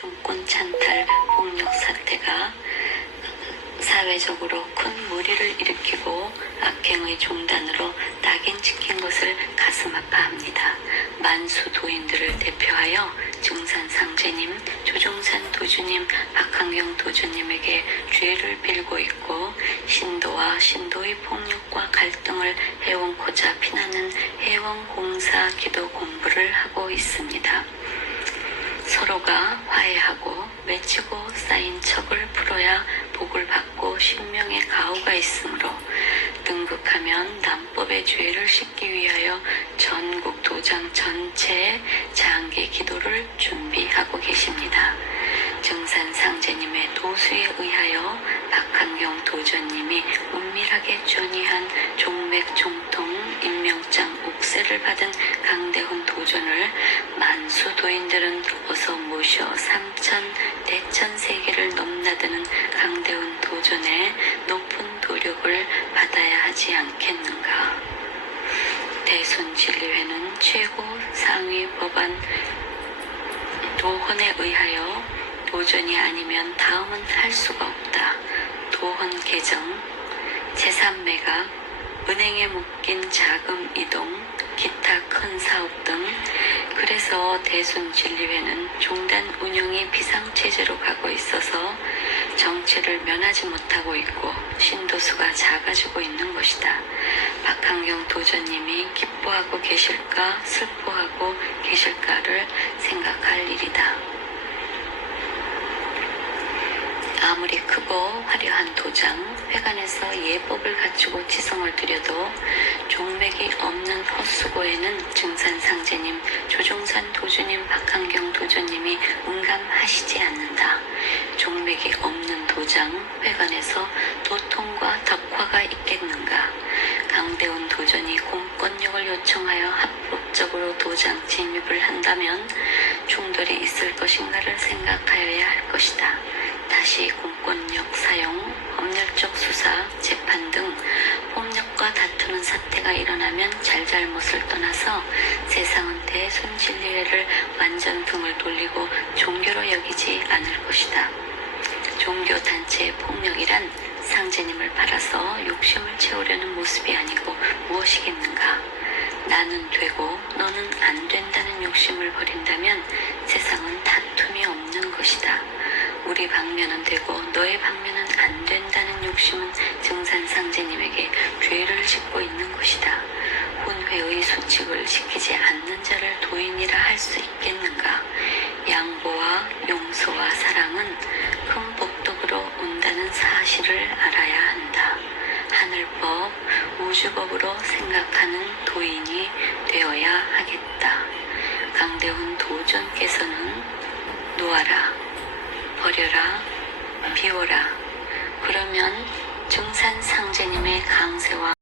정권 찬탈 폭력 사태가 사회적으로 큰 무리를 일으키고 악행의 종단으로 낙인 찍힌 것을 가슴 아파합니다. 만수 도인들을 대표하여 증산상제님, 조종산 도주님, 박한경 도주님에게 죄를 빌고 있고 신도와 신도의 폭력과 갈등을 해원코자 피나는 해원공사 기도 공부를 하고 있습니다. 서로가 화해하고 맺히고 쌓인 척을 풀어야 복을 받고 신명의 가호가 있으므로 등극하면 남법의 죄를 씻기 위하여 전국 도장 전체에 장기 기도를 준비하고 은밀하게 존의한 종맥 종통 임명장 옥세를 받은 강대훈 도전을 만수 도인들은 어서 모셔 삼천 대천 세계를 넘나드는 강대훈 도전의 높은 도력을 받아야 하지 않겠는가. 대순진리회는 최고 상위 법안 도헌에 의하여 도전이 아니면 다음은 할 수가 없다. 도헌 개정, 제3매각, 은행에 묶인 자금 이동, 기타 큰 사업 등 그래서 대순진리회는 종단 운영이 비상체제로 가고 있어서 정치를 면하지 못하고 있고 신도수가 작아지고 있는 것이다. 박한경 도전님이 기뻐하고 계실까 슬퍼하고 계실까를 생각할 일이다. 아무리 크고 화려한 도장, 회관에서 예법을 갖추고 지성을 들여도 종맥이 없는 헛수고에는 증산상제님, 조종산 도주님, 박한경 도주님이 응감하시지 않는다. 종맥이 없는 도장, 회관에서 도통과 덕화가 있겠는가. 강대훈 도전이 공권력을 요청하여 합법적으로 도장 진입을 한다면 충돌이 있을 것인가를 생각하여야 할 것이다. 다시 공권력 사용, 법률적 수사, 재판 등 폭력과 다투는 사태가 일어나면 잘잘못을 떠나서 세상은 대손진리회를 완전 등을 돌리고 종교로 여기지 않을 것이다. 종교 단체의 폭력이란 상제님을 팔아서 욕심을 채우려는 모습이 아니고 무엇이겠는가? 나는 되고 너는 안 된다는 욕심을 버린다면 세상은 것이다. 우리 방면은 되고 너의 방면은 안 된다는 욕심은 증산상제님에게 죄를 짓고 있는 것이다. 혼회의 수칙을 지키지 않는 자를 도인이라 할 수 있겠는가? 양보와 용서와 사랑은 큰 복덕으로 온다는 사실을 알아야 한다. 하늘법, 우주법으로 생각하는 도인이 되어야 하겠다. 강대훈 도전께서는 놓아라, 버려라, 비워라. 그러면 증산상제님의 강세와